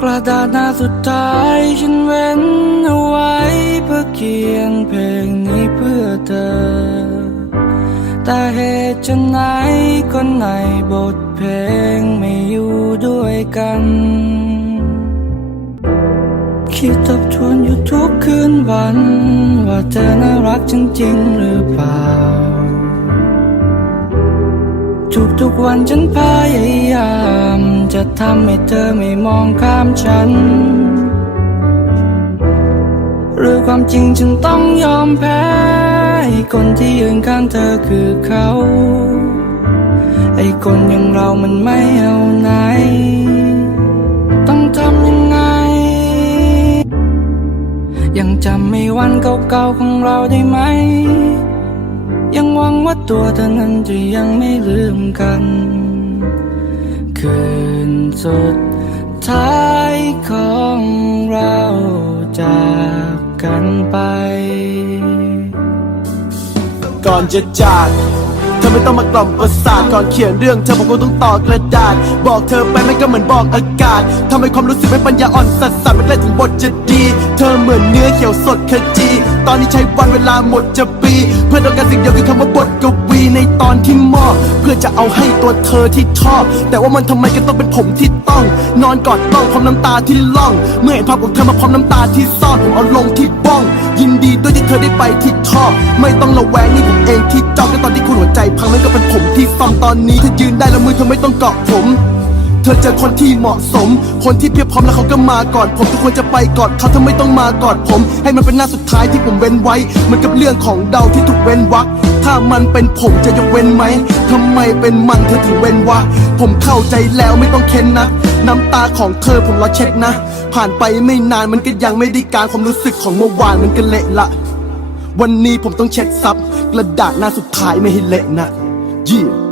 กระดาษหน้าสุดท้ายฉันเว้นเอาไว้เพื่อเขียนเพลงนี้เพื่อเธอ แต่เหตุจะไหนคนในบทเพลงไม่อยู่ด้วยกัน คิดทบทวนอยู่ทุกคืนวัน ว่าเธอน่ารักจริงๆหรือเปล่า ทุกๆวันฉันพยายาม ทำให้เธอไม่มองข้ามฉัน หรือความจริงฉันต้องยอมแพ้ คนที่ยืนข้างเธอคือเขา ไอ้คนอย่างเรามันไม่เอาไหน ต้องทำยังไง ยังจำไม่วันเก่าๆของเราได้ไหม ยังหวังว่าตัวเธอนั้นจะยังไม่ลืมกัน คืน สุดท้ายของเราจากกันไป ก่อนจะจาก อไม่ต้องมากล่อมประสาทก่อนเขียนเรื่องเธอผมคงต้องต่อกระดาษ บอกเธอไปมันก็เหมือนบอกอากาศทำให้ความรู้สึกเป็นปัญญาอ่อนสัสสัสมันใกล้ถึงบทจะดี เธอเหมือนเนื้อเขียวสดขจี ตอนนี้ใช้วันเวลาหมดจะปี เพื่อต้องการสิ่งเดียวคือคำว่าบทกวีในตอนที่มอบเพื่อจะเอาให้ตัวเธอที่ชอบ แต่ว่ามันทำไมก็ต้องเป็นผมที่ต้อง นอนกอดต้องพร้อมน้ำตาที่ล่อง เมื่อเห็นภาพของเธอมาพร้อมน้ำตาที่ซ่อนผมเอาลงที่บ้อง ยินดีด้วยที่เธอได้ไปที่ชอบ ไม่ต้องระแวงนี่ผมเองที่จองก็ตอนที่คุณหัวใจพังนั่นก็เป็นผมที่ซ่อมตอนนี้เธอยืนได้แล้วมือเธอไม่ต้องเกาะผม เธอเจอคนที่เหมาะสม คนที่เพียบพร้อมแล้วเขาก็มาก่อน ผมทุกคนจะไปก่อนเขาเธอไม่ต้องมาก่อนผม ให้มันเป็นหน้าสุดท้ายที่ผมเว้นไว้เหมันกับเรื่องของเดาที่ถูกเว้นวรรค ถ้ามันเป็นผมจะยกเว้นไหมทำไมเป็นมันเธอถึงเว้นวะ ผมเข้าใจแล้วไม่ต้องเค้นนะ น้ำตาของเธอผมรอเช็ดนะ ผ่านไปไม่นานมันก็ยังไม่ได้การความรู้สึกของเมื่อวานมันก็เละละ วันนี้ผมต้องเช็ดซับกระดาษหน้าสุดท้ายไม่ให้เละนะ yeah